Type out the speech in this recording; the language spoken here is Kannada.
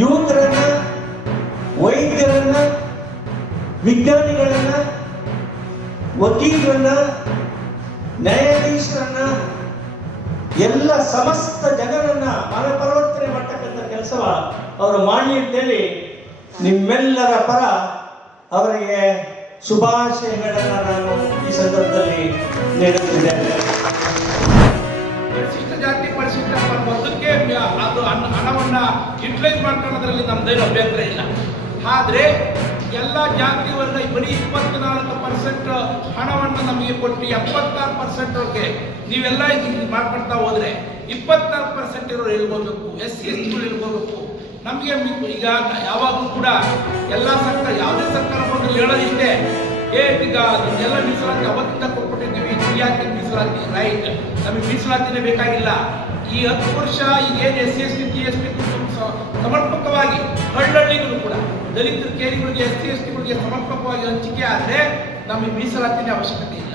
ಯುವಕರನ್ನ, ವೈದ್ಯರನ್ನ, ವಿಜ್ಞಾನಿಗಳನ್ನ, ವಕೀಲರನ್ನ, ನ್ಯಾಯಾಧೀಶರನ್ನ, ಎಲ್ಲ ಸಮಸ್ತ ಜನರನ್ನ ಮನಪರಿವರ್ತನೆ ಮಾಡ್ತಕ್ಕಂಥ ಕೆಲಸವ ಅವರು ಮಾಡಿ ಅಂತೇಳಿ ನಿಮ್ಮೆಲ್ಲರ ಪರ ಅವರಿಗೆ ಶುಭಾಶಯಗಳನ್ನ ನಾನು ಈ ಸಂದರ್ಭದಲ್ಲಿ ನೀಡುತ್ತಿದ್ದೇನೆ. ಪರಿಶಿಷ್ಟ ಜಾತಿ ಪರಿಶಿಷ್ಟ ವರ್ಗಕ್ಕೆ ಅದು ಹಣವನ್ನ ಯುಟಿಲೈಸ್ ಮಾಡ್ಕೊಳ್ಳೋದ್ರಲ್ಲಿ ನಮ್ದೇನು ಅಭ್ಯಂತರ ಇಲ್ಲ. ಆದ್ರೆ ಎಲ್ಲ ಜಾತಿ ವರ್ಗ ಬರೀ 24% ಹಣವನ್ನು ನಮಗೆ ಕೊಟ್ಟು 76%ಗೆ ನೀವೆಲ್ಲ ಮಾಡ್ಕೊಳ್ತಾ ಹೋದ್ರೆ 24% ಇರೋರು ಎಲ್ಗೋಬೇಕು, SC ST ಎಲ್ಗೋಬೇಕು. ನಮಗೆ ಈಗ ಯಾವಾಗಲೂ ಕೂಡ ಎಲ್ಲ ಸರ್ಕಾರ, ಯಾವುದೇ ಸರ್ಕಾರ ಬಂದು ಹೇಳೋದಿಷ್ಟೇ, ಈಗ ಎಲ್ಲ ಮೀಸಲಾತಿ ಅವತ್ತಿಂದ ಕೊಟ್ಬಿಟ್ಟಿದ್ದೀವಿ, ಯಾಕೆ ಮೀಸಲಾತಿ ರೈಟ್, ನಮಗೆ ಮೀಸಲಾತಿನೇ ಬೇಕಾಗಿಲ್ಲ. ಈ 10 ವರ್ಷ ಈಗೇನು SC ST TSP ಸಮರ್ಪಕವಾಗಿ ಹಳ್ಳಿಗಳು ಕೂಡ ದಲಿತರ ಕೇರಿಗಳಿಗೆ SC ST ಗಳಿಗೆ ಸಮರ್ಪಕವಾಗಿ ಹಂಚಿಕೆ ಆದರೆ ನಮಗೆ ಮೀಸಲಾತಿನೇ ಅವಶ್ಯಕತೆ ಇಲ್ಲ.